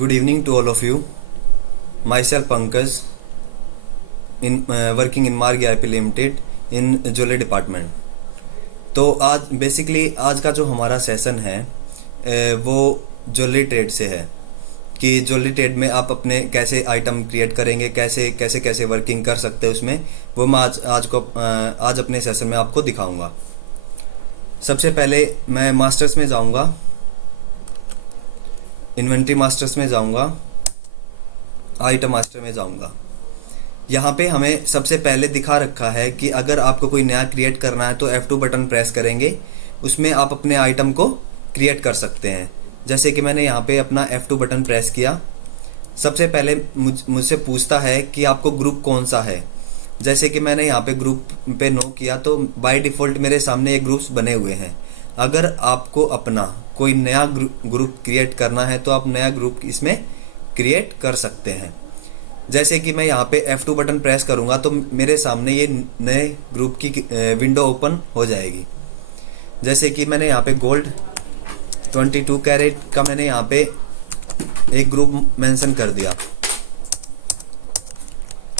Good evening to all of you. Myself Pankaj, working in Marg IP Limited in jewellery department. तो आज का जो हमारा session है वो ज्वेलरी ट्रेड से है कि ज्वेलरी ट्रेड में आप अपने कैसे आइटम क्रिएट करेंगे, कैसे कैसे कैसे वर्किंग कर सकते हैं उसमें, वो मैं आज अपने सेशन में आपको दिखाऊंगा। सबसे पहले मैं मास्टर्स में जाऊंगा, इन्वेंट्री मास्टर्स में जाऊंगा, आइटम मास्टर में जाऊंगा। यहाँ पे हमें सबसे पहले दिखा रखा है कि अगर आपको कोई नया क्रिएट करना है तो F2 बटन प्रेस करेंगे, उसमें आप अपने आइटम को क्रिएट कर सकते हैं। जैसे कि मैंने यहाँ पे अपना F2 बटन प्रेस किया। सबसे पहले मुझसे पूछता है कि आपको ग्रुप कौन सा है। जैसे कि मैंने यहाँ पे ग्रुप पे नो किया तो बाय डिफ़ॉल्ट मेरे सामने ये ग्रुप्स बने हुए हैं। अगर आपको अपना कोई नया ग्रुप क्रिएट करना है तो आप नया ग्रुप इसमें क्रिएट कर सकते हैं। जैसे कि मैं यहाँ पे F2 बटन प्रेस करूँगा तो मेरे सामने ये नए ग्रुप की विंडो ओपन हो जाएगी। जैसे कि मैंने यहाँ पे गोल्ड 22 कैरेट का मैंने यहाँ पे एक ग्रुप मेंशन कर दिया।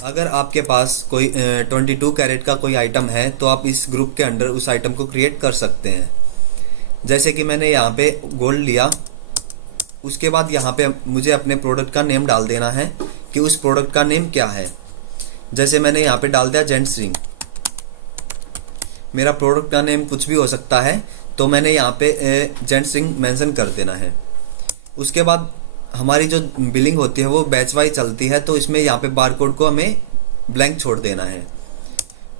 अगर आपके पास कोई 22 कैरेट का कोई आइटम है तो आप इस ग्रुप के अंडर उस आइटम को क्रिएट कर सकते हैं। जैसे कि मैंने यहाँ पे गोल्ड लिया, उसके बाद यहाँ पे मुझे अपने प्रोडक्ट का नेम डाल देना है कि उस प्रोडक्ट का नेम क्या है। जैसे मैंने यहाँ पे डाल दिया जेंट्स रिंग। मेरा प्रोडक्ट का नेम कुछ भी हो सकता है, तो मैंने यहाँ पे जेंट्स रिंग मेंशन कर देना है। उसके बाद हमारी जो बिलिंग होती है वो बैच वाइज चलती है, तो इसमें यहाँ पे बारकोड को हमें ब्लैंक छोड़ देना है।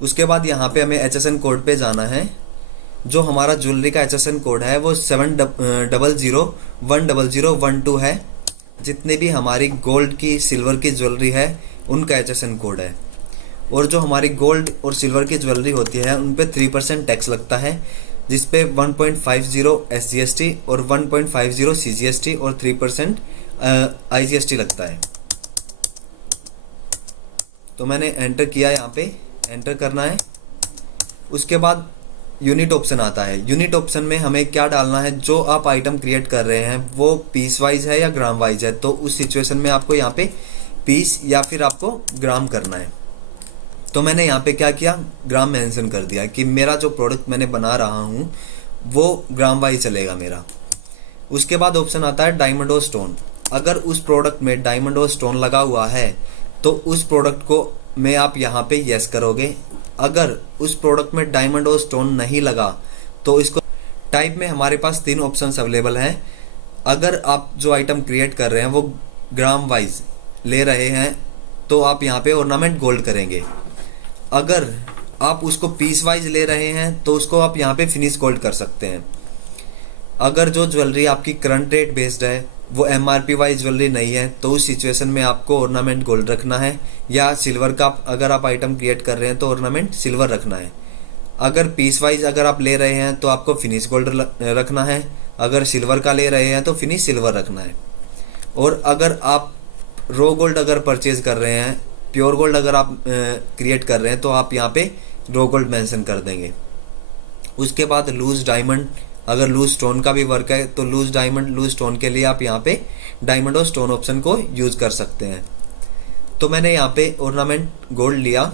उसके बाद यहाँ पे हमें HSN कोड पे जाना है। जो हमारा ज्वेलरी का HSN कोड है वो 700100012 है। जितने भी हमारी गोल्ड की सिल्वर की ज्वेलरी है उनका HSN कोड है। और जो हमारी गोल्ड और सिल्वर की ज्वेलरी होती है उन पे 3% टैक्स लगता है, जिसपे 1.50 SGST और 1.50 CGST और 3% IGST लगता है। तो मैंने एंटर किया, यहाँ पे एंटर करना है। उसके बाद यूनिट ऑप्शन आता है। यूनिट ऑप्शन में हमें क्या डालना है, जो आप आइटम क्रिएट कर रहे हैं वो पीस वाइज है या ग्राम वाइज है। तो उस सिचुएशन में आपको यहाँ पे पीस या फिर आपको ग्राम करना है। तो मैंने यहाँ पे क्या किया, ग्राम मेंशन कर दिया कि मेरा जो प्रोडक्ट मैंने बना रहा हूँ वो ग्राम वाइज चलेगा मेरा। उसके बाद ऑप्शन आता है डायमंड और स्टोन। अगर उस प्रोडक्ट में डायमंड और स्टोन लगा हुआ है तो उस प्रोडक्ट को में आप यहाँ पे यस करोगे। अगर उस प्रोडक्ट में डायमंड और स्टोन नहीं लगा तो इसको टाइप में हमारे पास 3 ऑप्शंस अवेलेबल हैं। अगर आप जो आइटम क्रिएट कर रहे हैं वो ग्राम वाइज ले रहे हैं तो आप यहाँ पे ऑर्नामेंट गोल्ड करेंगे। अगर आप उसको पीस वाइज ले रहे हैं तो उसको आप यहाँ पे फिनिश गोल्ड कर सकते हैं। अगर जो ज्वेलरी आपकी करंट रेट बेस्ड है वो MRP वाइज ज्वेलरी नहीं है तो उस सिचुएशन में आपको ऑर्नामेंट गोल्ड रखना है, या सिल्वर का अगर आप आइटम क्रिएट कर रहे हैं तो ऑर्नामेंट सिल्वर रखना है। अगर पीस वाइज अगर आप ले रहे हैं तो आपको फिनिश गोल्ड रखना है। अगर सिल्वर का ले रहे हैं तो फिनिश सिल्वर रखना है। और अगर आप रो गोल्ड अगर परचेज कर रहे हैं, प्योर गोल्ड अगर आप क्रिएट कर रहे हैं तो आप यहाँ पे रो गोल्ड मेंशन कर देंगे। उसके बाद लूज डायमंड, अगर लूज स्टोन का भी वर्क है तो लूज डायमंड लूज स्टोन के लिए आप यहाँ पे डायमंड और स्टोन ऑप्शन को यूज कर सकते हैं। तो मैंने यहाँ पे ऑर्नामेंट गोल्ड लिया।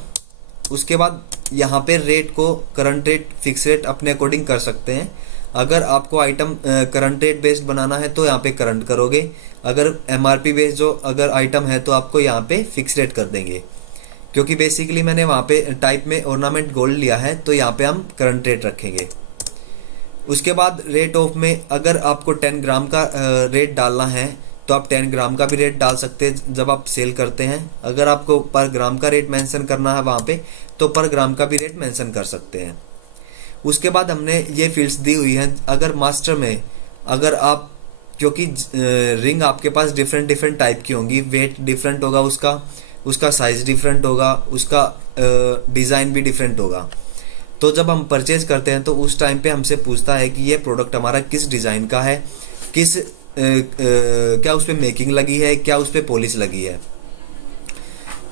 उसके बाद यहाँ पे रेट को करंट रेट फिक्स रेट अपने अकॉर्डिंग कर सकते हैं। अगर आपको आइटम करंट रेट बेस्ड बनाना है तो यहाँ पे करंट करोगे। अगर MRP बेस्ड जो अगर आइटम है तो आपको यहाँ पे फिक्स रेट कर देंगे, क्योंकि बेसिकली मैंने वहाँ पे टाइप में ऑर्नामेंट गोल्ड लिया है तो यहाँ पे हम करंट रेट रखेंगे। उसके बाद रेट ऑफ में अगर आपको 10 ग्राम का रेट डालना है तो आप 10 ग्राम का भी रेट डाल सकते हैं जब आप सेल करते हैं। अगर आपको पर ग्राम का रेट मेंशन करना है वहाँ पे तो पर ग्राम का भी रेट मेंशन कर सकते हैं। उसके बाद हमने ये फील्ड्स दी हुई हैं। अगर मास्टर में अगर आप, क्योंकि रिंग आपके पास डिफरेंट टाइप की होंगी, वेट डिफरेंट होगा, उसका साइज डिफरेंट होगा, उसका डिज़ाइन भी डिफरेंट होगा। तो जब हम परचेज करते हैं तो उस टाइम पे हमसे पूछता है कि ये प्रोडक्ट हमारा किस डिज़ाइन का है, क्या उस पर मेकिंग लगी है, क्या उस पर पॉलिश लगी है।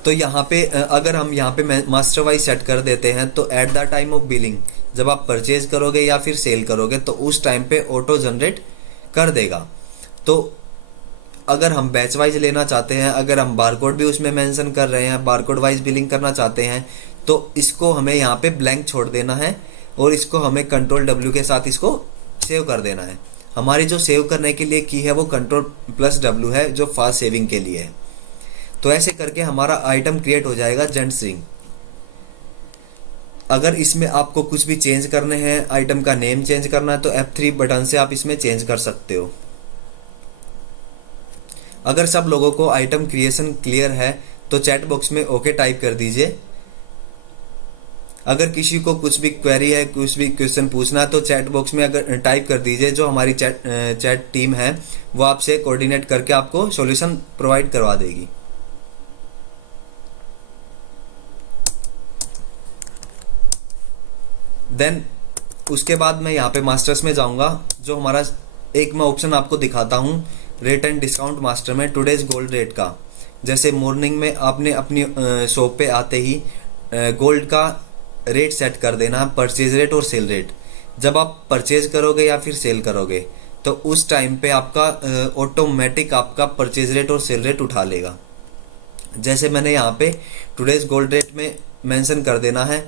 तो यहाँ पे अगर हम यहाँ पे मास्टर वाइज सेट कर देते हैं तो at the time of billing जब आप परचेज करोगे या फिर सेल करोगे तो उस टाइम पे ऑटो जनरेट कर देगा। तो अगर हम बैच वाइज लेना चाहते हैं, अगर हम बारकोड भी उसमें मेंशन कर रहे हैं, बारकोड वाइज बिलिंग करना चाहते हैं, तो इसको हमें यहाँ पे ब्लैंक छोड़ देना है और इसको हमें कंट्रोल W के साथ इसको सेव कर देना है। हमारी जो सेव करने के लिए की है वो कंट्रोल+W है, जो फास्ट सेविंग के लिए है। तो ऐसे करके हमारा आइटम क्रिएट हो जाएगा जेंट्स रिंग। अगर इसमें आपको कुछ भी चेंज करने हैं, आइटम का नेम चेंज करना है, तो F3 बटन से आप इसमें चेंज कर सकते हो। अगर सब लोगों को आइटम क्रिएशन क्लियर है तो चैट बॉक्स में ओके टाइप कर दीजिए। अगर किसी को कुछ भी क्वेरी है, कुछ भी क्वेश्चन पूछना है, तो चैट बॉक्स में अगर टाइप कर दीजिए। जो हमारी चैट टीम है वो आपसे कोऑर्डिनेट करके आपको सॉल्यूशन प्रोवाइड करवा देगी। देन उसके बाद मैं यहाँ पे मास्टर्स में जाऊँगा। जो हमारा एक मैं ऑप्शन आपको दिखाता हूँ रेट एंड डिस्काउंट मास्टर में, टुडेज गोल्ड रेट का। जैसे मॉर्निंग में आपने अपनी शॉप पे आते ही गोल्ड का रेट सेट कर देना, परचेज रेट और सेल रेट। जब आप परचेज करोगे या फिर सेल करोगे तो उस टाइम पे आपका ऑटोमेटिक आपका परचेज रेट और सेल रेट उठा लेगा। जैसे मैंने यहाँ पे टुडेज गोल्ड रेट में मेंशन कर देना है।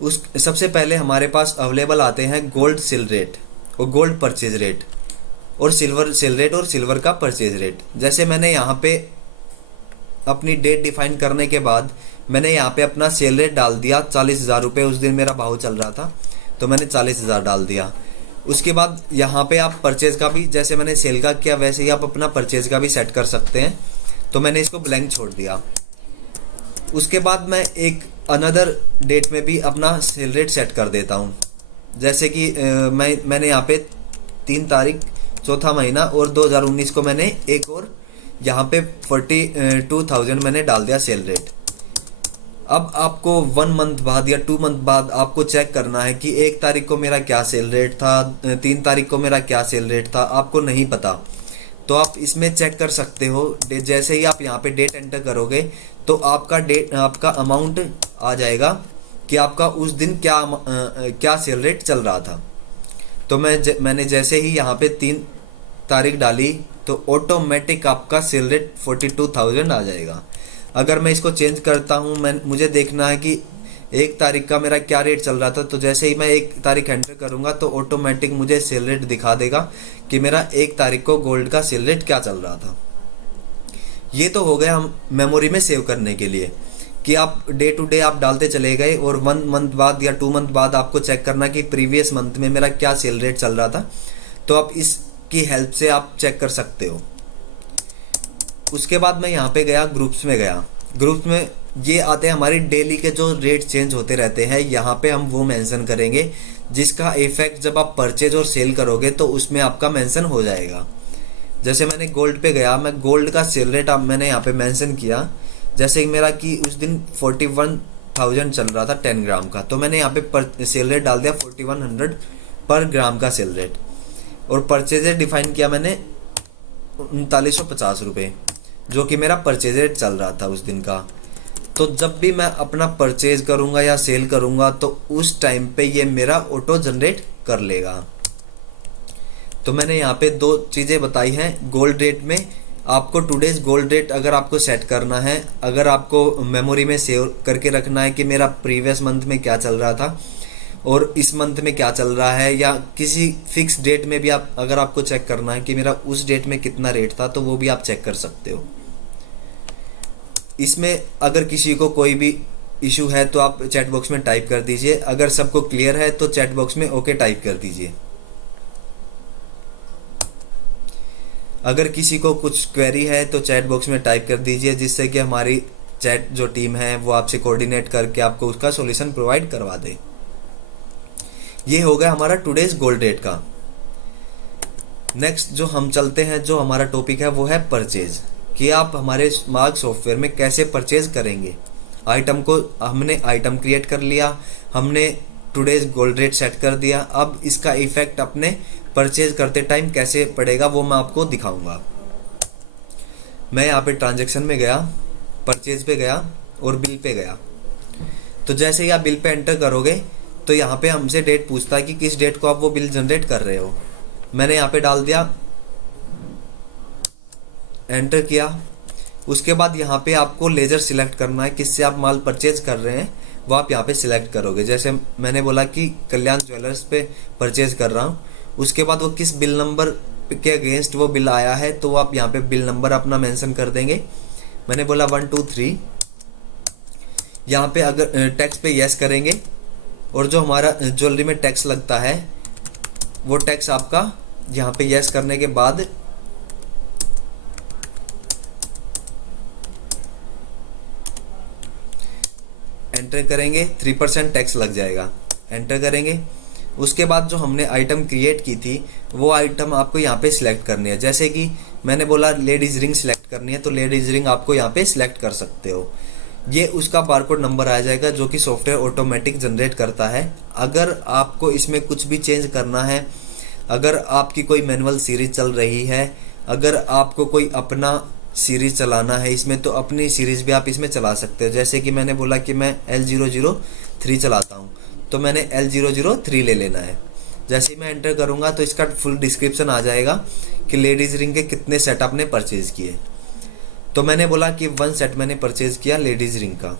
उस सबसे पहले हमारे पास अवेलेबल आते हैं गोल्ड सेल रेट और गोल्ड परचेज रेट और सिल्वर सेल रेट और सिल्वर का परचेज रेट। जैसे मैंने यहाँ पे अपनी डेट डिफाइन करने के बाद मैंने यहाँ पे अपना सेल रेट डाल दिया 40,000 रुपये। उस दिन मेरा भाव चल रहा था तो मैंने 40,000 डाल दिया। उसके बाद यहाँ पे आप परचेज का भी, जैसे मैंने सेल का किया वैसे ही आप अपना परचेज का भी सेट कर सकते हैं। तो मैंने इसको ब्लैंक छोड़ दिया। उसके बाद मैं एक अनदर डेट में भी अपना सेल रेट सेट कर देता हूँ। जैसे कि मैंने यहाँ पे 3 तारीख चौथा महीना और 2019 को मैंने एक और यहाँ पे 42,000 मैंने डाल दिया सेल रेट। अब आपको 1 मंथ बाद या 2 मंथ बाद आपको चेक करना है कि 1 तारीख को मेरा क्या सेल रेट था, 3 तारीख को मेरा क्या सेल रेट था, आपको नहीं पता। तो आप इसमें चेक कर सकते हो। जैसे ही आप यहाँ पे डेट एंटर करोगे तो आपका अमाउंट आ जाएगा कि आपका उस दिन क्या सेल रेट चल रहा था। तो मैंने जैसे ही यहाँ पे 3 तारीख डाली तो ऑटोमेटिक आपका सेल रेट 42,000 आ जाएगा। अगर मैं इसको चेंज करता हूँ, मुझे देखना है कि 1 तारीख का मेरा क्या रेट चल रहा था, तो जैसे ही मैं 1 तारीख एंटर करूँगा तो ऑटोमेटिक मुझे सेल रेट दिखा देगा कि मेरा 1 तारीख को गोल्ड का सेल रेट क्या चल रहा था। ये तो हो गया हम मेमोरी में सेव करने के लिए कि आप डे टू डे आप डालते चले गए और 1 मंथ बाद या 2 मंथ बाद आपको चेक करना कि प्रीवियस मंथ में मेरा क्या सेल रेट चल रहा था। तो आप इसकी हेल्प से आप चेक कर सकते हो। उसके बाद मैं यहाँ पे गया, ग्रुप्स में गया। ग्रुप्स में ये आते हैं हमारी डेली के जो रेट चेंज होते रहते हैं। यहाँ पे हम वो मेंशन करेंगे जिसका इफेक्ट जब आप परचेज और सेल करोगे तो उसमें आपका मेंशन हो जाएगा। जैसे मैंने गोल्ड पे गया, मैं गोल्ड का सेल रेट अब मैंने यहाँ पे मेंशन किया। जैसे मेरा कि उस दिन 41,000 चल रहा था 10 ग्राम का, तो मैंने यहाँ पे सेल रेट डाल दिया 4100 पर ग्राम का सेल रेट। और परचेज रेट डिफाइन किया मैंने 3950 रुपये, जो कि मेरा परचेज रेट चल रहा था उस दिन का। तो जब भी मैं अपना परचेज करूंगा या सेल करूंगा तो उस टाइम पे ये मेरा ऑटो जनरेट कर लेगा। तो मैंने यहाँ पे 2 चीज़ें बताई हैं। गोल्ड रेट में आपको टुडेज गोल्ड रेट अगर आपको सेट करना है, अगर आपको मेमोरी में सेव करके रखना है कि मेरा प्रीवियस मंथ में क्या चल रहा था और इस मंथ में क्या चल रहा है, या किसी फिक्स डेट में भी अगर आपको चेक करना है कि मेरा उस डेट में कितना रेट था, तो वो भी आप चेक कर सकते हो। इसमें अगर किसी को कोई भी इशू है तो आप चैट बॉक्स में टाइप कर दीजिए। अगर सबको क्लियर है तो चैट बॉक्स में ओके टाइप कर दीजिए। अगर किसी को कुछ क्वेरी है तो चैट बॉक्स में टाइप कर दीजिए, जिससे कि हमारी चैट जो टीम है वो आपसे कोऑर्डिनेट करके आपको उसका सॉल्यूशन प्रोवाइड करवा दे। ये हो गया हमारा टुडेज गोल्ड रेट का। नेक्स्ट जो हम चलते हैं, जो हमारा टॉपिक है वो है परचेज, कि आप हमारे स्मार्ट सॉफ्टवेयर में कैसे परचेज करेंगे। आइटम को हमने आइटम क्रिएट कर लिया, हमने टुडेज गोल्ड रेट सेट कर दिया। अब इसका इफेक्ट अपने परचेज करते टाइम कैसे पड़ेगा वो मैं आपको दिखाऊंगा। मैं यहाँ पे ट्रांजैक्शन में गया, परचेज पे गया और बिल पे गया। तो जैसे ही आप बिल पे एंटर करोगे तो यहाँ पे हमसे डेट पूछता है कि किस डेट को आप वो बिल जनरेट कर रहे हो। मैंने यहाँ पे डाल दिया एंटर किया। उसके बाद यहाँ पे आपको लेजर सिलेक्ट करना है, किससे आप माल परचेज कर रहे हैं वो आप यहाँ पे सिलेक्ट करोगे। जैसे मैंने बोला कि कल्याण ज्वेलर्स पे परचेज कर रहा हूँ। उसके बाद वो किस बिल नंबर के अगेंस्ट वो बिल आया है तो वो आप यहाँ पे बिल नंबर अपना मेंशन कर देंगे। मैंने बोला 1 2 3। यहाँ पे अगर टैक्स पे यस करेंगे और जो हमारा ज्वेलरी में टैक्स लगता है वो टैक्स आपका यहाँ पे यस करने के बाद एंटर करेंगे, 3% टैक्स लग जाएगा। एंटर करेंगे। उसके बाद जो हमने आइटम क्रिएट की थी वो आइटम आपको यहाँ पे सिलेक्ट करनी है। जैसे कि मैंने बोला लेडीज रिंग सिलेक्ट करनी है तो लेडीज रिंग आपको यहाँ पे सिलेक्ट कर सकते हो। ये उसका बारकोड नंबर आ जाएगा जो कि सॉफ्टवेयर ऑटोमेटिक जनरेट करता है। अगर आपको इसमें कुछ भी चेंज करना है, अगर आपकी कोई मैनुअल सीरीज चल रही है, अगर आपको कोई अपना सीरीज चलाना है इसमें तो अपनी सीरीज भी आप इसमें चला सकते हो। जैसे कि मैंने बोला कि मैं L003 चलाता हूँ तो मैंने L003 ले लेना है। जैसे ही मैं एंटर करूँगा तो इसका फुल डिस्क्रिप्शन आ जाएगा कि लेडीज रिंग के कितने सेट आपने परचेज किए। तो मैंने बोला कि 1 सेट मैंने परचेज किया लेडीज रिंग का।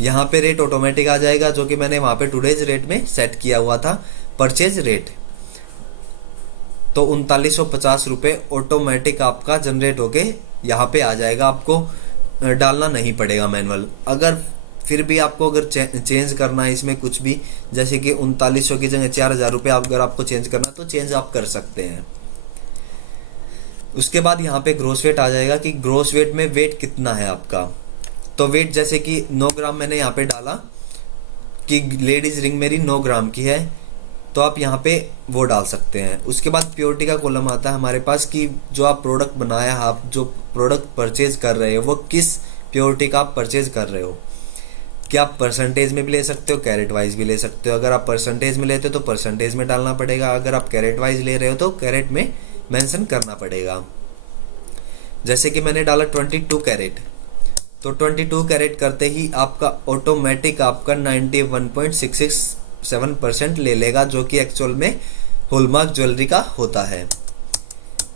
यहाँ पे रेट ऑटोमेटिक आ जाएगा जो कि मैंने वहाँ पे टुडेज रेट में सेट किया हुआ था परचेज रेट। तो 3950 रुपये ऑटोमेटिक आपका जनरेट होके यहाँ पे आ जाएगा, आपको डालना नहीं पड़ेगा मैनुअल। अगर फिर भी आपको अगर चेंज करना है इसमें कुछ भी, जैसे कि 3900 की जगह 4000 रुपये अगर आपको चेंज करना तो चेंज आप कर सकते हैं। उसके बाद यहाँ पे ग्रोस वेट आ जाएगा कि ग्रोस वेट में वेट कितना है आपका। तो वेट जैसे कि 9 ग्राम मैंने यहाँ पे डाला कि लेडीज रिंग मेरी 9 ग्राम की है तो आप यहाँ पे वो डाल सकते हैं। उसके बाद प्योरिटी का कॉलम आता है हमारे पास कि जो आप प्रोडक्ट बनाया, आप जो प्रोडक्ट परचेज कर रहे हो वो किस प्योरिटी का आप परचेज कर रहे हो। क्या आप परसेंटेज में भी ले सकते हो, कैरेट वाइज भी ले सकते हो। अगर आप परसेंटेज में लेते हो तो परसेंटेज में डालना पड़ेगा, अगर आप कैरेट वाइज ले रहे हो तो कैरेट में मेंशन करना पड़ेगा। जैसे कि मैंने डाला 22 कैरेट तो 22 कैरेट करते ही आपका ऑटोमेटिक आपका 91.667% ले लेगा जो कि एक्चुअल में हॉलमार्क ज्वेलरी का होता है।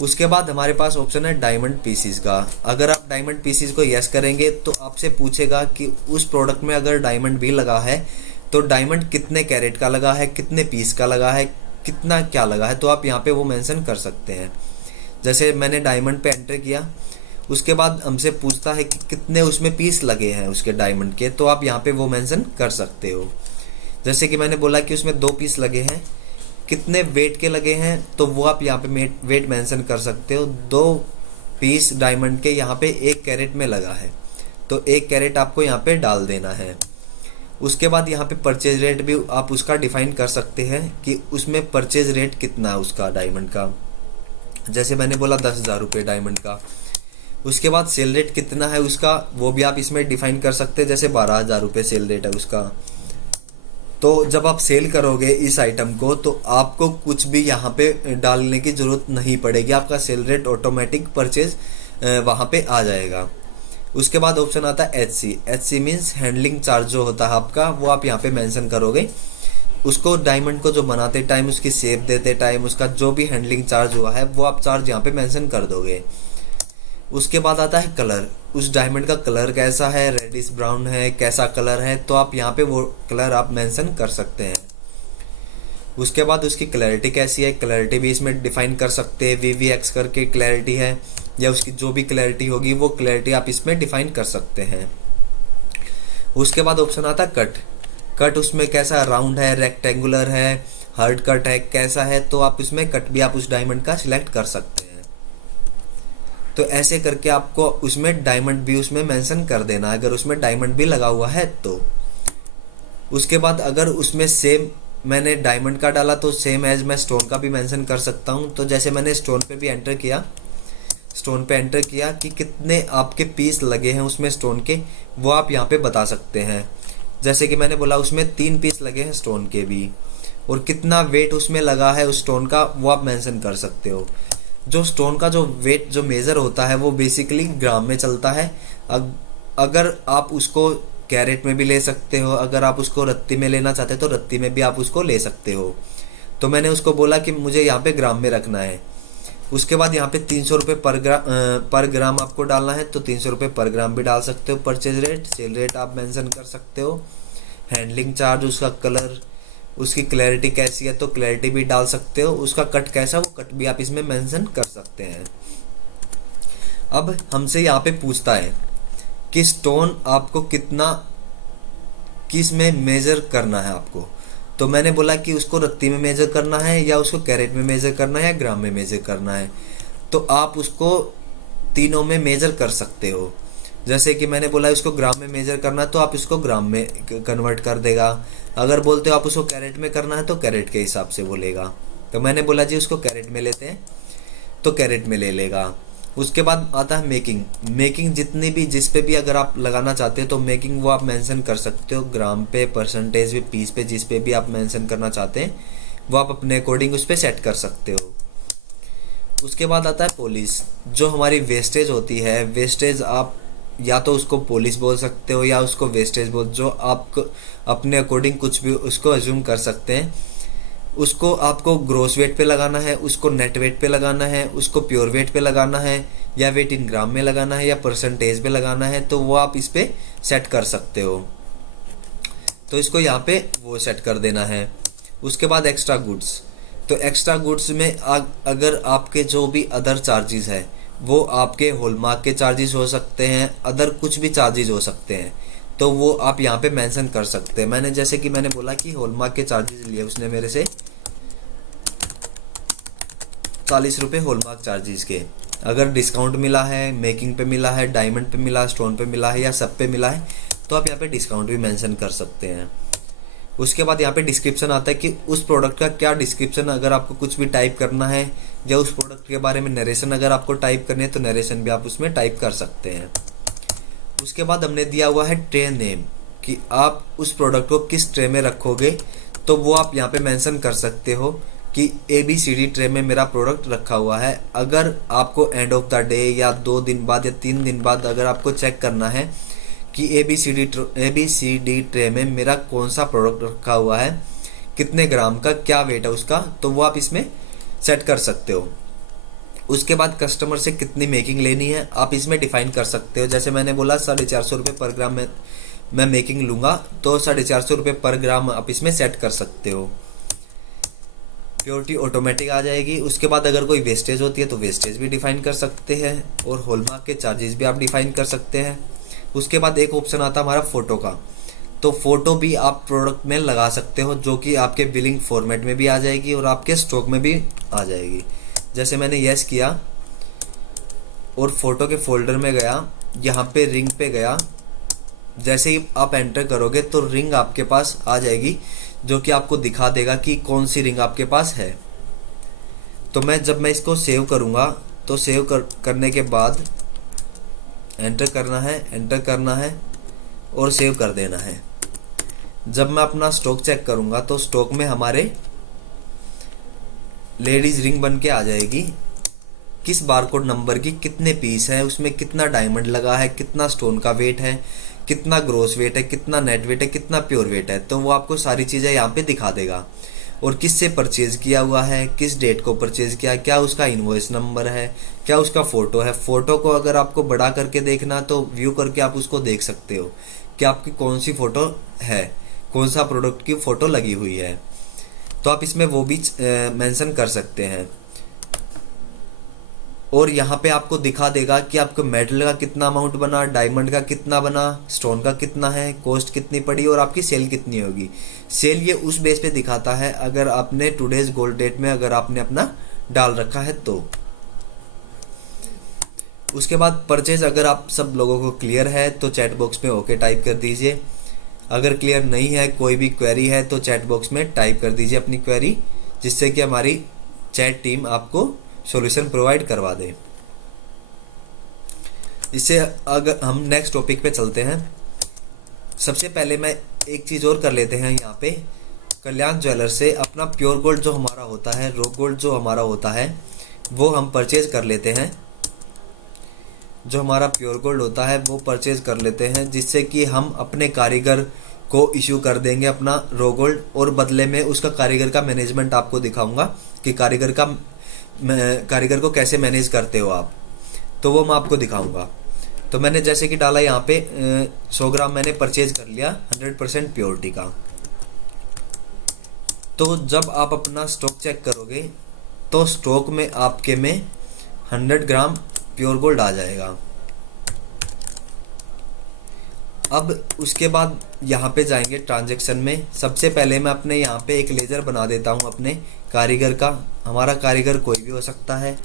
उसके बाद हमारे पास ऑप्शन है डायमंड पीसीज का। अगर आप डायमंड पीसीज को यस करेंगे तो आपसे पूछेगा कि उस प्रोडक्ट में अगर डायमंड भी लगा है तो डायमंड कितने कैरेट का लगा है, कितने पीस का लगा है, कितना क्या लगा है, तो आप यहाँ पे वो मेंशन कर सकते हैं। जैसे मैंने डायमंड पे एंटर किया, उसके बाद हमसे पूछता है कि कितने उसमें पीस लगे हैं उसके डायमंड के, तो आप यहाँ पे वो मेंशन कर सकते हो। जैसे कि मैंने बोला कि उसमें 2 पीस लगे हैं, कितने वेट के लगे हैं तो वो आप यहाँ पे वेट मेंशन कर सकते हो। 2 पीस डायमंड के यहाँ पे 1 कैरेट में लगा है तो 1 कैरेट आपको यहाँ पे डाल देना है। उसके बाद यहाँ पे परचेज रेट भी आप उसका डिफाइन कर सकते हैं कि उसमें परचेज रेट कितना है उसका डायमंड का। जैसे मैंने बोला 10,000 रुपये डायमंड का। उसके बाद सेल रेट कितना है उसका वो भी आप इसमें डिफाइन कर सकते हैं। जैसे 12,000 रुपये सेल रेट है उसका। तो जब आप सेल करोगे इस आइटम को तो आपको कुछ भी यहाँ पे डालने की ज़रूरत नहीं पड़ेगी, आपका सेल रेट ऑटोमेटिक परचेज वहाँ पे आ जाएगा। उसके बाद ऑप्शन आता है HC। HC means handling charge जो होता है आपका वो आप यहाँ पे मेंशन करोगे। उसको डायमंड को जो बनाते टाइम, उसकी शेप देते टाइम, उसका जो भी हैंडलिंग चार्ज हुआ है वो आप चार्ज यहाँ पे मेंशन कर दोगे। उसके बाद आता है कलर। उस डायमंड का कलर कैसा है, रेडिश ब्राउन है, कैसा कलर है, तो आप यहाँ पे वो कलर आप मेंशन कर सकते हैं। उसके बाद उसकी क्लैरिटी कैसी है, क्लैरिटी भी इसमें डिफाइन कर सकते हैं। VVX करके क्लैरिटी है या उसकी जो भी क्लैरिटी होगी वो क्लैरिटी आप इसमें डिफाइन कर सकते हैं। उसके बाद ऑप्शन आता है कट। कट उसमें कैसा, राउंड है, रेक्टेंगुलर है, हार्ड कट है, कैसा है, तो आप इसमें कट भी आप उस डायमंड का सिलेक्ट कर सकते हैं। तो ऐसे करके आपको उसमें डायमंड भी उसमें मेंशन कर देना अगर उसमें डायमंड भी लगा हुआ है तो। उसके बाद अगर उसमें सेम मैंने डायमंड का डाला तो सेम एज मैं स्टोन का भी मेंशन कर सकता हूं। तो जैसे मैंने स्टोन पे भी एंटर किया, स्टोन पे एंटर किया कि कितने आपके पीस लगे हैं उसमें स्टोन के वो आप यहाँ पे बता सकते हैं। जैसे कि मैंने बोला उसमें 3 पीस लगे हैं स्टोन के भी, और कितना वेट उसमें लगा है उस स्टोन का वो आप मेंशन कर सकते हो। जो स्टोन का जो वेट जो मेज़र होता है वो बेसिकली ग्राम में चलता है। अगर आप उसको कैरेट में भी ले सकते हो, अगर आप उसको रत्ती में लेना चाहते हो तो रत्ती में भी आप उसको ले सकते हो। तो मैंने उसको बोला कि मुझे यहाँ पे ग्राम में रखना है उसके बाद यहाँ पे 300 रुपये पर ग्राम आपको डालना है, तो 300 रुपये पर ग्राम भी डाल सकते हो। परचेज रेट, सेल रेट आप मेंशन कर सकते हो। हैंडलिंग चार्ज, उसका कलर, उसकी क्लैरिटी कैसी है तो क्लैरिटी भी डाल सकते हो। उसका कट कैसा, वो कट भी आप इसमें मेंशन कर सकते हैं। अब हमसे यहाँ पे पूछता है कि स्टोन आपको कितना, किस में मेजर करना है आपको। तो मैंने बोला कि उसको रत्ती में मेजर करना है, या उसको कैरेट में मेजर करना है, या ग्राम में मेजर करना है। तो आप उसको तीनों में मेजर कर सकते हो। जैसे कि मैंने बोला उसको ग्राम में मेजर करना है तो आप इसको ग्राम में कन्वर्ट कर देगा। अगर बोलते हो आप उसको कैरेट में करना है तो कैरेट के हिसाब से बोलेगा। तो मैंने बोला जी उसको कैरेट में लेते हैं, तो कैरेट में ले लेगा। उसके बाद आता है मेकिंग। मेकिंग जितनी भी, जिस पे भी अगर आप लगाना चाहते हो तो मेकिंग वो आप मेंशन कर सकते हो, ग्राम पे, परसेंटेज पे, पीस पे, जिस पे भी आप मेंशन करना चाहते हैं वो आप अपने अकॉर्डिंग उस पर सेट कर सकते हो। उसके बाद आता है पॉलिश। जो हमारी वेस्टेज होती है, वेस्टेज आप या तो उसको पॉलिश बोल सकते हो या उसको वेस्टेज बोल, जो आप अपने अकॉर्डिंग कुछ भी उसको अज्यूम कर सकते हैं। उसको आपको ग्रोस वेट पे लगाना है, उसको नेट वेट पे लगाना है, उसको प्योर वेट पे लगाना है, या वेट इन ग्राम में लगाना है, या परसेंटेज पे लगाना है, तो वो आप इस पे सेट कर सकते हो। तो इसको यहाँ पे वो सेट कर देना है। उसके बाद एक्स्ट्रा गुड्स। तो एक्स्ट्रा गुड्स में अगर आपके जो भी अदर चार्जेस है वो आपके हॉलमार्क के चार्जेस हो सकते हैं, अदर कुछ भी चार्जेस हो सकते हैं, तो वो आप यहाँ पे मेंशन कर सकते हैं। मैंने जैसे कि मैंने बोला कि हॉलमार्क के चार्जेस लिए उसने मेरे से 40 रुपये हॉलमार्क चार्जेस के। अगर डिस्काउंट मिला है, मेकिंग पे मिला है, डायमंड पे मिला, स्टोन पे मिला है, या सब पे मिला है, तो आप यहाँ पे डिस्काउंट भी मेंशन कर सकते हैं। उसके बाद यहाँ पे डिस्क्रिप्शन आता है कि उस प्रोडक्ट का क्या डिस्क्रिप्शन, अगर आपको कुछ भी टाइप करना है या उस प्रोडक्ट के बारे में नरेशन अगर आपको टाइप करनी है तो नरेशन भी आप उसमें टाइप कर सकते हैं। उसके बाद हमने दिया हुआ है ट्रे नेम, कि आप उस प्रोडक्ट को किस ट्रे में रखोगे, तो वो आप यहाँ पे मेंशन कर सकते हो कि ABCD ट्रे में मेरा प्रोडक्ट रखा हुआ है। अगर आपको एंड ऑफ द डे या 2 दिन बाद या 3 दिन बाद अगर आपको चेक करना है कि ABCD ट्रे में मेरा कौन सा प्रोडक्ट रखा हुआ है, कितने ग्राम का, क्या वेट है उसका, तो वो आप इसमें सेट कर सकते हो। उसके बाद कस्टमर से कितनी मेकिंग लेनी है आप इसमें डिफाइन कर सकते हो। जैसे मैंने बोला 450 रुपये पर ग्राम में मैं मेकिंग लूँगा, तो 450 रुपये पर ग्राम आप इसमें सेट कर सकते हो। प्योरिटी ऑटोमेटिक आ जाएगी। उसके बाद अगर कोई वेस्टेज होती है तो वेस्टेज भी डिफाइन कर सकते हैं, और हॉलमार्क के चार्जेस भी आप डिफाइन कर सकते हैं। उसके बाद एक ऑप्शन आता है हमारा फ़ोटो का। तो फ़ोटो भी आप प्रोडक्ट में लगा सकते हो, जो कि आपके बिलिंग फॉर्मेट में भी आ जाएगी और आपके स्टॉक में भी आ जाएगी। जैसे मैंने यस किया और फोटो के फोल्डर में गया, यहाँ पे रिंग पे गया, जैसे ही आप एंटर करोगे तो रिंग आपके पास आ जाएगी, जो कि आपको दिखा देगा कि कौन सी रिंग आपके पास है। तो जब मैं इसको सेव करूँगा तो सेव करने के बाद एंटर करना है और सेव कर देना है। जब मैं अपना स्टॉक चेक करूँगा तो स्टॉक में हमारे लेडीज रिंग बन के आ जाएगी, किस बारकोड नंबर की कितने पीस है, उसमें कितना डायमंड लगा है, कितना स्टोन का वेट है, कितना ग्रोस वेट है, कितना नेट वेट है, कितना प्योर वेट है, तो वो आपको सारी चीज़ें यहाँ पे दिखा देगा। और किससे परचेज किया हुआ है, किस डेट को परचेज किया, क्या उसका इनवॉइस नंबर है, क्या उसका फ़ोटो है। फ़ोटो को अगर आपको बड़ा करके देखना तो व्यू करके आप उसको देख सकते हो कि आपकी कौन सी फ़ोटो है, कौन सा प्रोडक्ट की फ़ोटो लगी हुई है, तो आप इसमें वो भी मेंशन कर सकते हैं। और यहाँ पे आपको दिखा देगा कि आपको मेटल का कितना अमाउंट बना, डायमंड का कितना बना, स्टोन का कितना है, कॉस्ट कितनी पड़ी और आपकी सेल कितनी होगी। सेल ये उस बेस पे दिखाता है अगर आपने टुडेज गोल्ड डेट में अगर आपने अपना डाल रखा है तो। उसके बाद परचेज, अगर आप सब लोगों को क्लियर है तो चैट बॉक्स में ओके टाइप कर दीजिए। अगर क्लियर नहीं है, कोई भी क्वेरी है तो चैट बॉक्स में टाइप कर दीजिए अपनी क्वेरी, जिससे कि हमारी चैट टीम आपको सॉल्यूशन प्रोवाइड करवा दे। इससे अगर हम नेक्स्ट टॉपिक पे चलते हैं, सबसे पहले मैं एक चीज़ और कर लेते हैं। यहाँ पे कल्याण ज्वेलर से अपना प्योर गोल्ड जो हमारा होता है, रॉ गोल्ड जो हमारा होता है, वो हम परचेज कर लेते हैं। जो हमारा प्योर गोल्ड होता है वो परचेज कर लेते हैं, जिससे कि हम अपने कारीगर को इशू कर देंगे अपना रॉ गोल्ड, और बदले में उसका कारीगर का मैनेजमेंट आपको दिखाऊंगा कि कारीगर का कारीगर को कैसे मैनेज करते हो आप, तो वो मैं आपको दिखाऊंगा। तो मैंने जैसे कि डाला यहाँ पे 100 ग्राम मैंने परचेज कर लिया 100% प्योरिटी का। तो जब आप अपना स्टॉक चेक करोगे तो स्टॉक में आपके में 100 ग्राम प्योर गोल्ड आ जाएगा। अब उसके बाद यहाँ पे जाएंगे ट्रांजैक्शन में। सबसे पहले मैं अपने यहाँ पे एक लेजर बना देता हूँ अपने कारीगर का। हमारा कारीगर कोई भी हो सकता है,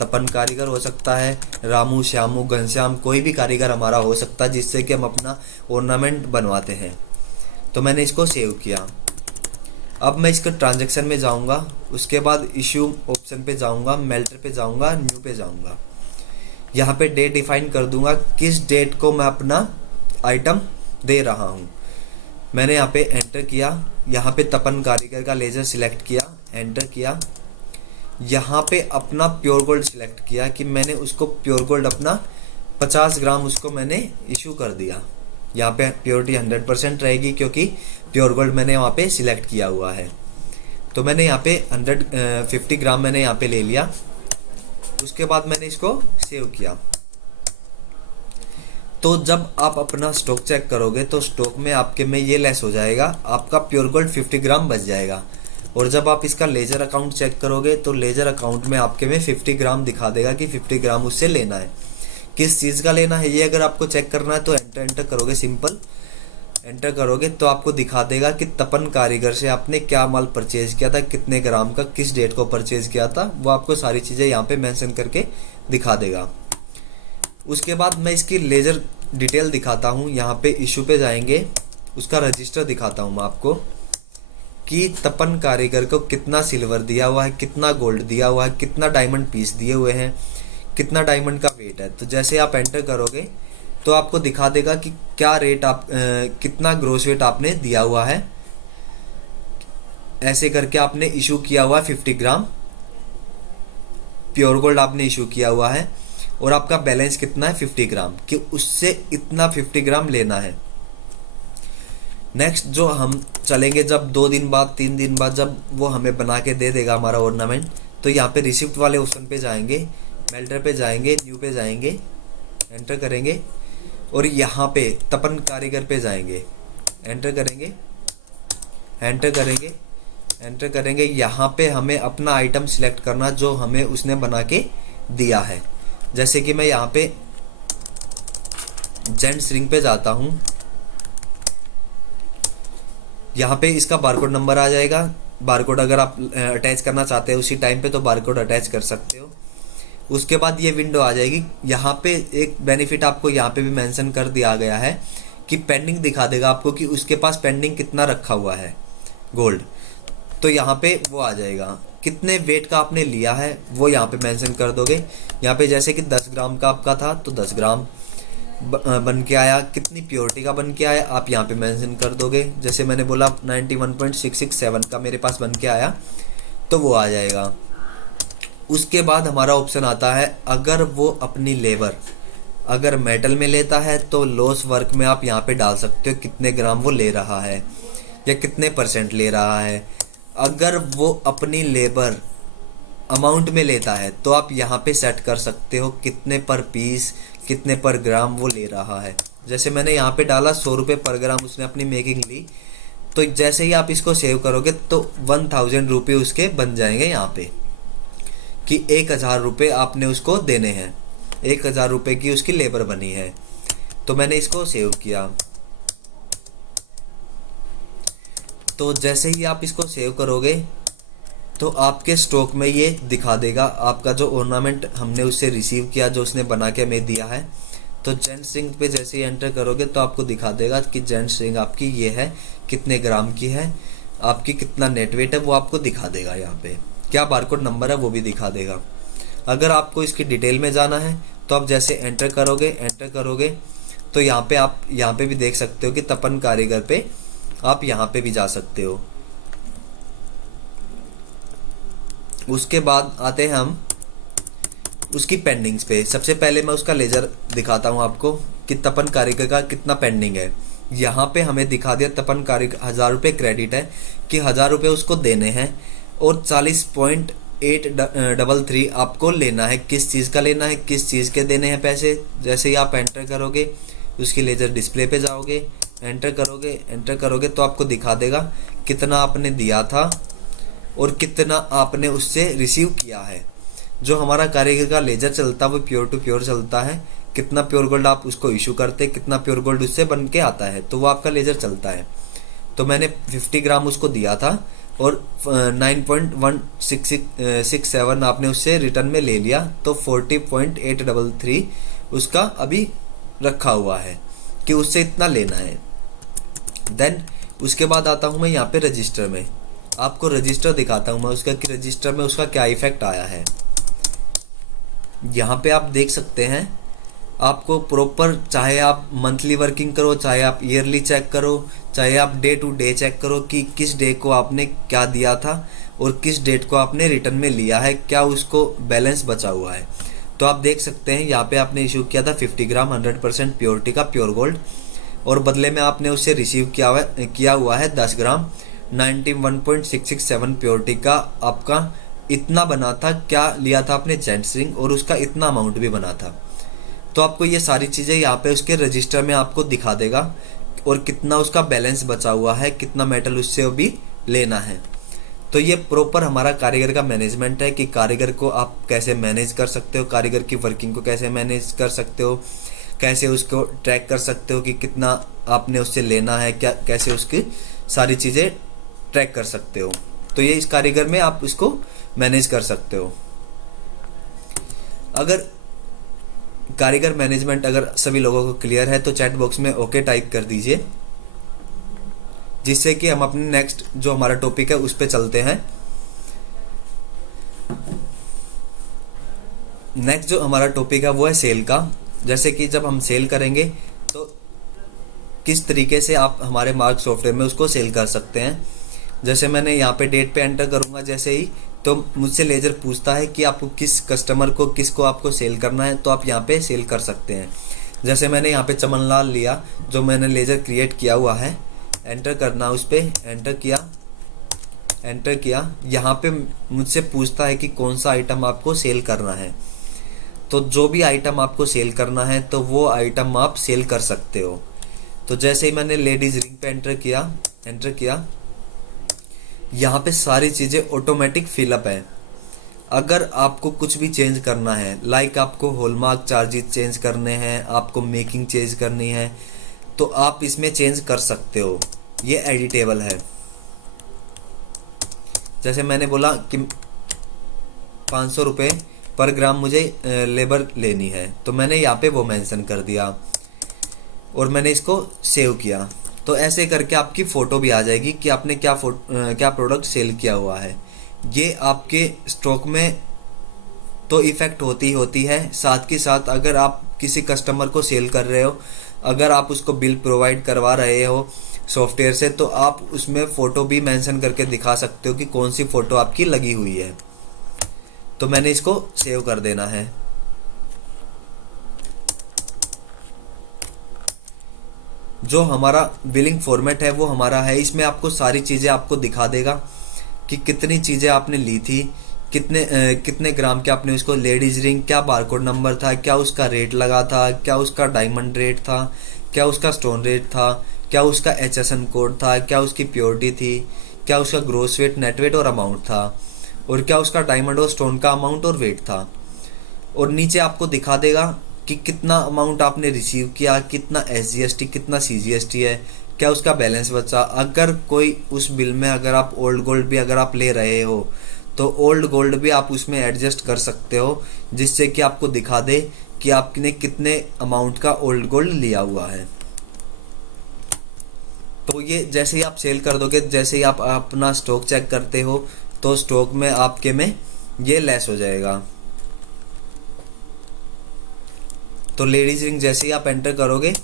तपन कारीगर हो सकता है, रामू, श्यामू, घनश्याम, कोई भी कारीगर हमारा हो सकता है जिससे कि हम अपना ऑर्नामेंट बनवाते हैं। तो मैंने इसको सेव किया। अब मैं इसके ट्रांजैक्शन में जाऊँगा, उसके बाद इशू ऑप्शन पे जाऊँगा, मेल्टर पे जाऊँगा, न्यू पे जाऊँगा। यहाँ पे डेट डिफाइन कर दूंगा किस डेट को मैं अपना आइटम दे रहा हूँ। मैंने यहाँ पे एंटर किया, यहाँ पे तपन कारीगर का लेजर सिलेक्ट किया, एंटर किया। यहाँ पे अपना प्योर गोल्ड सिलेक्ट किया कि मैंने उसको प्योर गोल्ड अपना 50 ग्राम उसको मैंने इशू कर दिया। यहाँ पे प्योरिटी 100% रहेगी क्योंकि प्योर गोल्ड मैंने वहाँ पे सिलेक्ट किया हुआ है। तो मैंने यहाँ पे 150 ग्राम मैंने यहाँ पे ले लिया। उसके बाद मैंने इसको सेव किया। तो जब आप अपना स्टॉक चेक करोगे तो स्टॉक में आपके में ये लेस हो जाएगा, आपका प्योर गोल्ड 50 ग्राम बच जाएगा। और जब आप इसका लेजर अकाउंट चेक करोगे तो लेजर अकाउंट में आपके में 50 ग्राम दिखा देगा कि 50 ग्राम उससे लेना है। किस चीज़ का लेना है ये अगर आपको चेक करना है तो एंटर करोगे, सिंपल एंटर करोगे तो आपको दिखा देगा कि तपन कारीगर से आपने क्या माल परचेज किया था, कितने ग्राम का, किस डेट को परचेज किया था, वो आपको सारी चीज़ें यहाँ पे मेंशन करके दिखा देगा। उसके बाद मैं इसकी लेजर डिटेल दिखाता हूँ। यहाँ पे इशू पे जाएंगे, उसका रजिस्टर दिखाता हूँ मैं आपको कि तपन कारीगर को कितना सिल्वर दिया हुआ है, कितना गोल्ड दिया हुआ है, कितना डायमंड पीस दिए हुए हैं, कितना डायमंड का वेट है। तो जैसे आप एंटर करोगे तो आपको दिखा देगा कि क्या रेट आप कितना ग्रोस वेट आपने दिया हुआ है। ऐसे करके आपने इशू किया हुआ है 50 ग्राम प्योर गोल्ड आपने इशू किया हुआ है और आपका बैलेंस कितना है 50 ग्राम, कि उससे इतना 50 ग्राम लेना है। नेक्स्ट जो हम चलेंगे जब 2 दिन बाद 3 दिन बाद जब वो हमें बना के दे देगा हमारा ऑर्नामेंट, तो यहाँ पे रिसिप्ट वाले ऑप्शन पे जाएंगे, मेल्टर पे जाएंगे, न्यू पे जाएंगे, एंटर करेंगे और यहाँ पे तपन कारीगर पे जाएंगे, एंटर करेंगे, एंटर करेंगे, एंटर करेंगे। यहाँ पे हमें अपना आइटम सिलेक्ट करना जो हमें उसने बना के दिया है। जैसे कि मैं यहाँ पे जेंट्स रिंग पे जाता हूँ, यहाँ पे इसका बारकोड नंबर आ जाएगा। बारकोड अगर आप अटैच करना चाहते हैं उसी टाइम पे तो बारकोड अटैच कर सकते हो। उसके बाद ये विंडो आ जाएगी। यहाँ पे एक बेनिफिट आपको यहाँ पे भी मेंशन कर दिया गया है कि पेंडिंग दिखा देगा आपको कि उसके पास पेंडिंग कितना रखा हुआ है गोल्ड। तो यहाँ पे वो आ जाएगा, कितने वेट का आपने लिया है वो यहाँ पे मेंशन कर दोगे। यहाँ पे जैसे कि 10 ग्राम का आपका था तो 10 ग्राम बन के आया, कितनी प्योरिटी का बन के आया आप यहाँ पे मेंशन कर दोगे। जैसे मैंने बोला 91.667 का मेरे पास बन के आया तो वो आ जाएगा। उसके बाद हमारा ऑप्शन आता है, अगर वो अपनी लेबर अगर मेटल में लेता है तो लॉस वर्क में आप यहाँ पे डाल सकते हो कितने ग्राम वो ले रहा है या कितने % ले रहा है। अगर वो अपनी लेबर अमाउंट में लेता है तो आप यहाँ पे सेट कर सकते हो कितने पर पीस, कितने पर ग्राम वो ले रहा है। जैसे मैंने यहाँ पे डाला 100 रुपये पर ग्राम उसने अपनी मेकिंग ली। तो जैसे ही आप इसको सेव करोगे तो 1000 रुपये उसके बन जाएंगे यहाँ पे कि 1000 रुपये आपने उसको देने हैं, 1000 रुपये की उसकी लेबर बनी है। तो मैंने इसको सेव किया। तो जैसे ही आप इसको सेव करोगे तो आपके स्टॉक में ये दिखा देगा आपका जो ऑर्नामेंट हमने उससे रिसीव किया, जो उसने बना के हमें दिया है। तो जेंट्स रिंग पे जैसे ही एंटर करोगे तो आपको दिखा देगा कि जेंट्स रिंग आपकी ये है, कितने ग्राम की है, आपकी कितना नेट वेट है वो आपको दिखा देगा। यहाँ पे क्या बारकोड नंबर है वो भी दिखा देगा। अगर आपको इसकी डिटेल में जाना है तो आप जैसे एंटर करोगे तो यहाँ पे आप यहाँ पे भी देख सकते हो कि तपन कारीगर पे आप यहाँ पे भी जा सकते हो। उसके बाद आते हैं हम उसकी पेंडिंग्स पे। सबसे पहले मैं उसका लेजर दिखाता हूँ आपको कि तपन कारीगर का कितना पेंडिंग है। यहाँ पे हमें दिखा दिया तपन कारीगर 1000 रुपये क्रेडिट है कि 1000 रुपये उसको देने हैं और 833 आपको लेना है। किस चीज़ का लेना है, किस चीज़ के देने हैं पैसे। जैसे ही आप एंटर करोगे उसकी लेजर डिस्प्ले पे जाओगे, एंटर करोगे तो आपको दिखा देगा कितना आपने दिया था और कितना आपने उससे रिसीव किया है। जो हमारा कारीगर का लेजर चलता है वो प्योर टू प्योर चलता है। कितना प्योर गोल्ड आप उसको इशू करते, कितना प्योर गोल्ड उससे बन के आता है, तो वो आपका लेजर चलता है। तो मैंने 50 ग्राम उसको दिया था और 9.1667 आपने उससे रिटर्न में ले लिया, तो 40.833 उसका अभी रखा हुआ है कि उससे इतना लेना है। देन उसके बाद आता हूँ मैं यहाँ पे रजिस्टर में, आपको रजिस्टर दिखाता हूँ मैं उसका कि रजिस्टर में उसका क्या इफेक्ट आया है। यहाँ पे आप देख सकते हैं, आपको प्रॉपर, चाहे आप मंथली वर्किंग करो, चाहे आप ईयरली चेक करो, चाहे आप डे टू डे चेक करो कि किस डे को आपने क्या दिया था और किस डेट को आपने रिटर्न में लिया है, क्या उसको बैलेंस बचा हुआ है। तो आप देख सकते हैं यहाँ पे आपने इशू किया था 50 ग्राम 100% प्योरिटी का प्योर गोल्ड, और बदले में आपने उससे रिसीव किया हुआ है 10 ग्राम 91.667 प्योरिटी का। आपका इतना बना था, क्या लिया था आपने जेंट्स रिंग, और उसका इतना अमाउंट भी बना था। तो आपको ये सारी चीज़ें यहाँ पे उसके रजिस्टर में आपको दिखा देगा और कितना उसका बैलेंस बचा हुआ है, कितना मेटल उससे अभी लेना है। तो ये प्रॉपर हमारा कारीगर का मैनेजमेंट है कि कारीगर को आप कैसे मैनेज कर सकते हो, कारीगर की वर्किंग को कैसे मैनेज कर सकते हो, कैसे उसको ट्रैक कर सकते हो कि कितना आपने उससे लेना है, क्या कैसे उसकी सारी चीज़ें ट्रैक कर सकते हो। तो ये इस कारीगर में आप इसको मैनेज कर सकते हो। अगर कारीगर मैनेजमेंट अगर सभी लोगों को क्लियर है तो चैट बॉक्स में ओके टाइप कर दीजिए, जिससे कि हम अपने नेक्स्ट जो हमारा टॉपिक है उस पे चलते हैं। नेक्स्ट जो हमारा टॉपिक है वो है सेल का। जैसे कि जब हम सेल करेंगे तो किस तरीके से आप हमारे मार्क सॉफ्टवेयर में उसको सेल कर सकते हैं। जैसे मैंने यहाँ पे डेट पे एंटर करूँगा जैसे ही, तो मुझसे लेजर पूछता है कि आपको किस कस्टमर को, किसको आपको सेल करना है, तो आप यहाँ पे सेल कर सकते हैं। जैसे मैंने यहाँ पे चमनलाल लिया, जो मैंने लेजर क्रिएट किया हुआ है, एंटर करना, उस पर एंटर किया। यहाँ पे मुझसे पूछता है कि कौन सा आइटम आपको सेल करना है। तो जो भी आइटम आपको सेल करना है तो वो आइटम आप सेल कर सकते हो। तो जैसे ही मैंने लेडीज रिंग पे एंटर किया, यहाँ पे सारी चीज़ें ऑटोमेटिक फिलअप है। अगर आपको कुछ भी चेंज करना है, लाइक आपको हॉलमार्क चार्जेस चेंज करने हैं, आपको मेकिंग चेंज करनी है, तो आप इसमें चेंज कर सकते हो। ये एडिटेबल है। जैसे मैंने बोला कि 500 रुपये पर ग्राम मुझे लेबर लेनी है, तो मैंने यहाँ पे वो मेंशन कर दिया और मैंने इसको सेव किया। तो ऐसे करके आपकी फ़ोटो भी आ जाएगी कि आपने क्या प्रोडक्ट सेल किया हुआ है। ये आपके स्टॉक में तो इफ़ेक्ट होती है। साथ के साथ अगर आप किसी कस्टमर को सेल कर रहे हो, अगर आप उसको बिल प्रोवाइड करवा रहे हो सॉफ्टवेयर से, तो आप उसमें फ़ोटो भी मेंशन करके दिखा सकते हो कि कौन सी फ़ोटो आपकी लगी हुई है। तो मैंने इसको सेव कर देना है। जो हमारा बिलिंग फॉर्मेट है वो हमारा है, इसमें आपको सारी चीज़ें आपको दिखा देगा कि कितनी चीज़ें आपने ली थी, कितने ग्राम के आपने उसको, लेडीज रिंग क्या बारकोड नंबर था, क्या उसका रेट लगा था, क्या उसका डायमंड रेट था, क्या उसका स्टोन रेट था, क्या उसका HSN कोड था, क्या उसकी प्योरिटी थी, क्या उसका ग्रोस वेट, नेट वेट और अमाउंट था, और क्या उसका डायमंड और स्टोन का अमाउंट और वेट था। और नीचे आपको दिखा देगा कि कितना अमाउंट आपने रिसीव किया, कितना SGST, कितना CGST है, क्या उसका बैलेंस बचा। अगर कोई उस बिल में अगर आप ओल्ड गोल्ड भी अगर आप ले रहे हो तो ओल्ड गोल्ड भी आप उसमें एडजस्ट कर सकते हो, जिससे कि आपको दिखा दे कि आपने कितने अमाउंट का ओल्ड गोल्ड लिया हुआ है। तो ये जैसे ही आप सेल कर दोगे, जैसे ही आप अपना स्टॉक चेक करते हो, तो स्टॉक में आपके में ये लेस हो जाएगा। तो लेडीज रिंग जैसे ही आप एंटर करोगे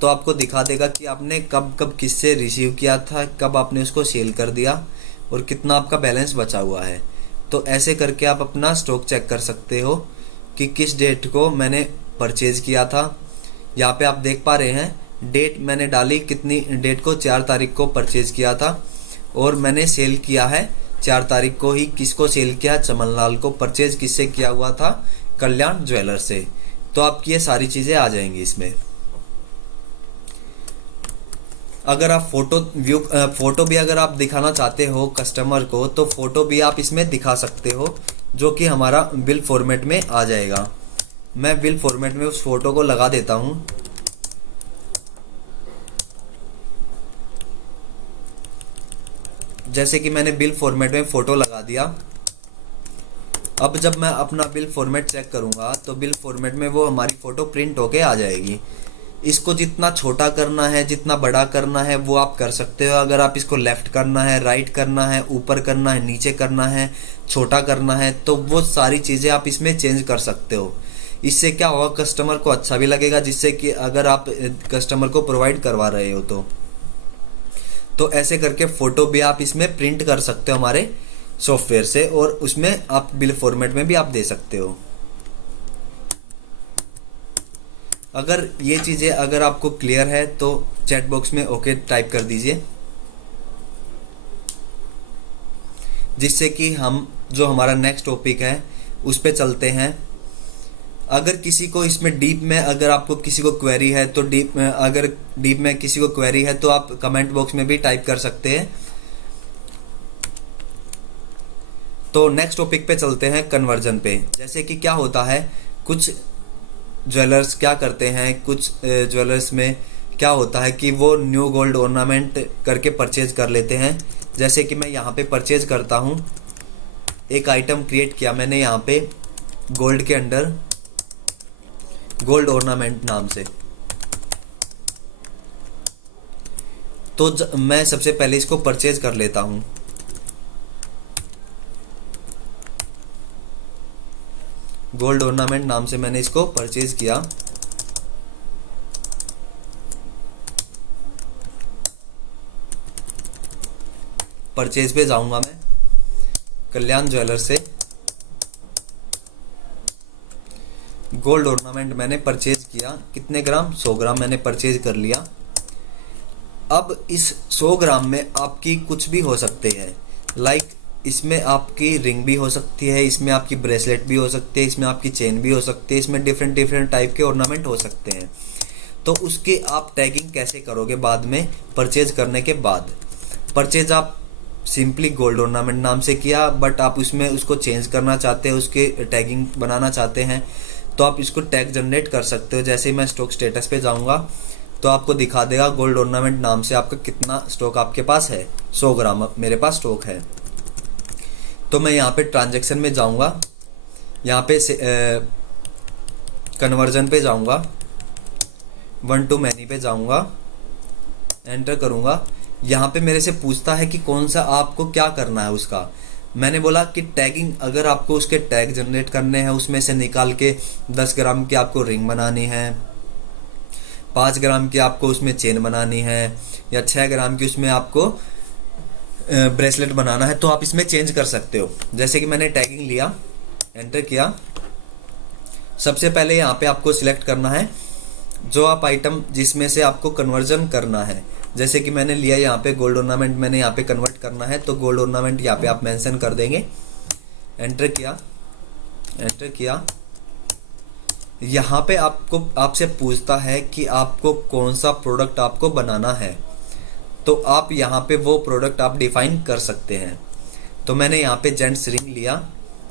तो आपको दिखा देगा कि आपने कब कब किससे रिसीव किया था, कब आपने उसको सेल कर दिया और कितना आपका बैलेंस बचा हुआ है। तो ऐसे करके आप अपना स्टॉक चेक कर सकते हो कि किस डेट को मैंने परचेज किया था। यहाँ पे आप देख पा रहे हैं डेट मैंने डाली, कितनी डेट को, 4 तारीख को परचेज किया था और मैंने सेल किया है 4 तारीख को ही किसको सेल किया, चमनलाल को। परचेज किससे किया हुआ था, कल्याण ज्वेलर से। तो आपकी ये सारी चीजें आ जाएंगी इसमें। अगर आप फोटो भी अगर आप दिखाना चाहते हो कस्टमर को, तो फोटो भी आप इसमें दिखा सकते हो, जो कि हमारा बिल फॉर्मेट में आ जाएगा। मैं बिल फॉर्मेट में उस फोटो को लगा देता हूं। जैसे कि मैंने बिल फॉर्मेट में फोटो लगा दिया। अब जब मैं अपना बिल फॉर्मेट चेक करूंगा तो बिल फॉर्मेट में वो हमारी फोटो प्रिंट होके आ जाएगी। इसको जितना छोटा करना है, जितना बड़ा करना है, वो आप कर सकते हो। अगर आप इसको लेफ्ट करना है, राइट करना है, ऊपर करना है, नीचे करना है, छोटा करना है, तो वो सारी चीज़ें आप इसमें चेंज कर सकते हो। इससे क्या होगा, कस्टमर को अच्छा भी लगेगा, जिससे कि अगर आप कस्टमर को प्रोवाइड करवा रहे हो तो ऐसे करके फ़ोटो भी आप इसमें प्रिंट कर सकते हो हमारे सॉफ्टवेयर से, और उसमें आप बिल फॉर्मेट में भी आप दे सकते हो। अगर ये चीज़ें अगर आपको क्लियर है तो चैट बॉक्स में ओके टाइप कर दीजिए, जिससे कि हम जो हमारा नेक्स्ट टॉपिक है उस पे चलते हैं। अगर किसी को इसमें डीप में अगर आपको किसी को क्वेरी है तो अगर डीप में किसी को क्वेरी है तो आप कमेंट बॉक्स में भी टाइप कर सकते हैं। तो नेक्स्ट टॉपिक पे चलते हैं, कन्वर्जन पे। जैसे कि क्या होता है, कुछ ज्वेलर्स क्या करते हैं, कुछ ज्वेलर्स में क्या होता है कि वो न्यू गोल्ड ऑर्नामेंट करके परचेज कर लेते हैं। जैसे कि मैं यहाँ पे परचेज करता हूँ, एक आइटम क्रिएट किया मैंने यहाँ पे गोल्ड के अंडर, गोल्ड ऑर्नामेंट नाम से। तो मैं सबसे पहले इसको परचेज कर लेता हूँ। गोल्ड ऑर्नामेंट नाम से मैंने इसको परचेज किया। परचेज पे जाऊंगा मैं, कल्याण ज्वेलर से गोल्ड ऑर्नामेंट मैंने परचेज किया। कितने ग्राम, 100 ग्राम मैंने परचेज कर लिया। अब इस 100 ग्राम में आपकी कुछ भी हो सकते हैं, लाइक इसमें आपकी रिंग भी हो सकती है, इसमें आपकी ब्रेसलेट भी हो सकती है, इसमें आपकी चेन भी हो सकती है, इसमें डिफरेंट टाइप के ऑर्नामेंट हो सकते हैं। तो उसके आप टैगिंग कैसे करोगे बाद में, परचेज करने के बाद। परचेज आप सिंपली गोल्ड ऑर्नामेंट नाम से किया, बट आप उसमें उसको चेंज करना चाहते हैं, उसके टैगिंग बनाना चाहते हैं, तो आप इसको टैग जनरेट कर सकते हो। जैसे ही मैं स्टॉक स्टेटस पे जाऊंगा तो आपको दिखा देगा गोल्ड ऑर्नामेंट नाम से आपका कितना स्टॉक आपके पास है। 100 ग्राम मेरे पास स्टॉक है। तो मैं यहाँ पे ट्रांजैक्शन में जाऊंगा, यहाँ पे कन्वर्जन पे जाऊंगा, 1 to many पे जाऊंगा, एंटर करूंगा। यहाँ पे मेरे से पूछता है कि कौन सा आपको क्या करना है उसका। मैंने बोला कि टैगिंग, अगर आपको उसके टैग जनरेट करने हैं, उसमें से निकाल के 10 ग्राम की आपको रिंग बनानी है, 5 ग्राम की आपको उसमें चेन बनानी है, या 6 ग्राम की उसमें आपको ब्रेसलेट बनाना है, तो आप इसमें चेंज कर सकते हो। जैसे कि मैंने टैगिंग लिया, एंटर किया। सबसे पहले यहाँ पे आपको सिलेक्ट करना है जो आप आइटम जिसमें से आपको कन्वर्जन करना है। जैसे कि मैंने लिया यहाँ पे गोल्ड ऑर्नामेंट, मैंने यहाँ पे कन्वर्ट करना है, तो गोल्ड ऑर्नामेंट यहाँ पे आप मेंशन कर देंगे। एंटर किया, एंटर किया। यहाँ पे आपसे पूछता है कि आपको कौन सा प्रोडक्ट आपको बनाना है, तो आप यहाँ पे वो प्रोडक्ट आप डिफाइन कर सकते हैं। तो मैंने यहाँ पे जेंट्स रिंग लिया।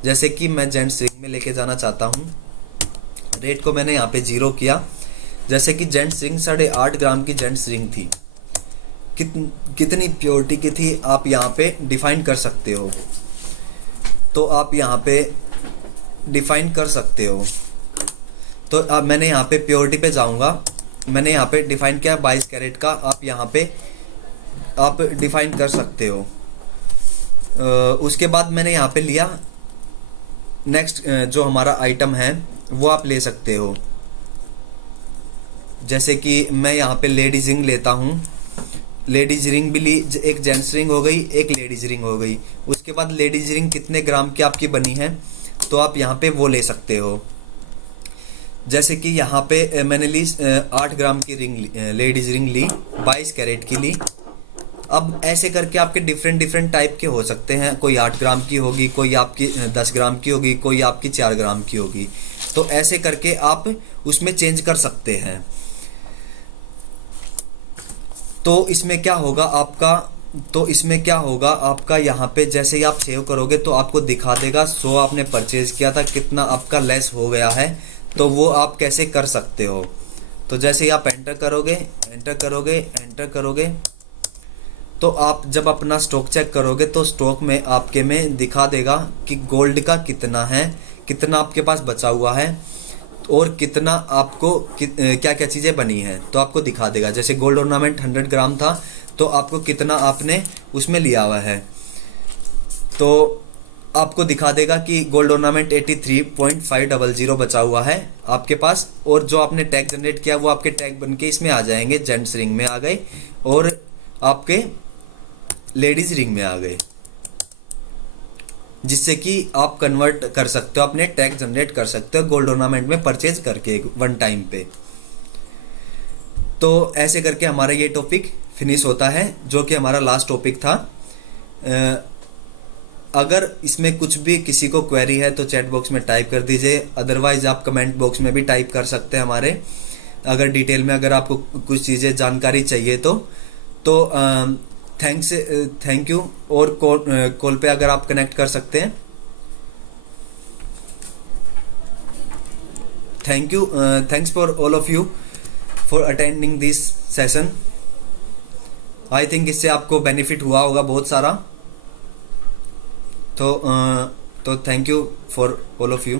जैसे कि मैं जेंट्स रिंग में लेके जाना चाहता हूँ, रेट को मैंने यहाँ पे 0 किया। जैसे कि जेंट्स रिंग 8.5 ग्राम की जेंट्स रिंग थी, कितनी प्योरिटी की थी आप यहाँ पे डिफाइन कर सकते हो। तो आप यहाँ पे डिफाइन कर सकते हो। तो अब मैंने यहाँ पे प्योरिटी पे जाऊँगा, मैंने यहाँ पे डिफाइन किया 22 कैरेट का, आप यहाँ पे आप डिफाइन कर सकते हो। उसके बाद मैंने यहाँ पे लिया नेक्स्ट जो हमारा आइटम है वो आप ले सकते हो। जैसे कि मैं यहाँ पे लेडीज रिंग लेता हूँ, लेडीज रिंग भी ली, एक जेंट्स रिंग हो गई, एक लेडीज रिंग हो गई। उसके बाद लेडीज रिंग कितने ग्राम की आपकी बनी है तो आप यहाँ पे वो ले सकते हो। जैसे कि यहाँ पे मैंने ली 8 ग्राम की रिंग, लेडीज रिंग ली, 22 कैरेट की ली, अब ऐसे करके आपके डिफरेंट डिफरेंट टाइप के हो सकते हैं, कोई 8 ग्राम की होगी, कोई आपकी 10 ग्राम की होगी, कोई आपकी 4 ग्राम की होगी। तो ऐसे करके आप उसमें चेंज कर सकते हैं। तो इसमें क्या होगा आपका यहाँ पे जैसे ही आप सेव करोगे तो आपको दिखा देगा सो आपने परचेज किया था कितना आपका लेस हो गया है। तो वो आप कैसे कर सकते हो, तो जैसे ही आप एंटर करोगे तो आप जब अपना स्टॉक चेक करोगे तो स्टॉक में आपके में दिखा देगा कि गोल्ड का कितना है, कितना आपके पास बचा हुआ है और कितना आपको क्या क्या चीज़ें बनी हैं, तो आपको दिखा देगा। जैसे गोल्ड ऑर्नामेंट 100 ग्राम था तो आपको कितना आपने उसमें लिया हुआ है, तो आपको दिखा देगा कि गोल्ड ऑर्नामेंट 83.500 बचा हुआ है आपके पास। और जो आपने टैग जनरेट किया वो आपके टैग बन के इसमें आ जाएंगे, जेंट्स रिंग में आ गए और आपके लेडीज रिंग में आ गए, जिससे कि आप कन्वर्ट कर सकते हो, अपने टैग जनरेट कर सकते हो गोल्ड ऑर्नामेंट में परचेज करके वन टाइम पे। तो ऐसे करके हमारा ये टॉपिक फिनिश होता है, जो कि हमारा लास्ट टॉपिक था। अगर इसमें कुछ भी किसी को क्वेरी है तो चैट बॉक्स में टाइप कर दीजिए, अदरवाइज आप कमेंट बॉक्स में भी टाइप कर सकते हैं हमारे। अगर डिटेल में अगर आपको कुछ चीज़ें जानकारी चाहिए तो थैंक यू। और कॉल पे अगर आप कनेक्ट कर सकते हैं, thank you. Thanks for all of you for attending this session. I think इससे आपको बेनिफिट हुआ होगा बहुत सारा। तो thank you for all of you.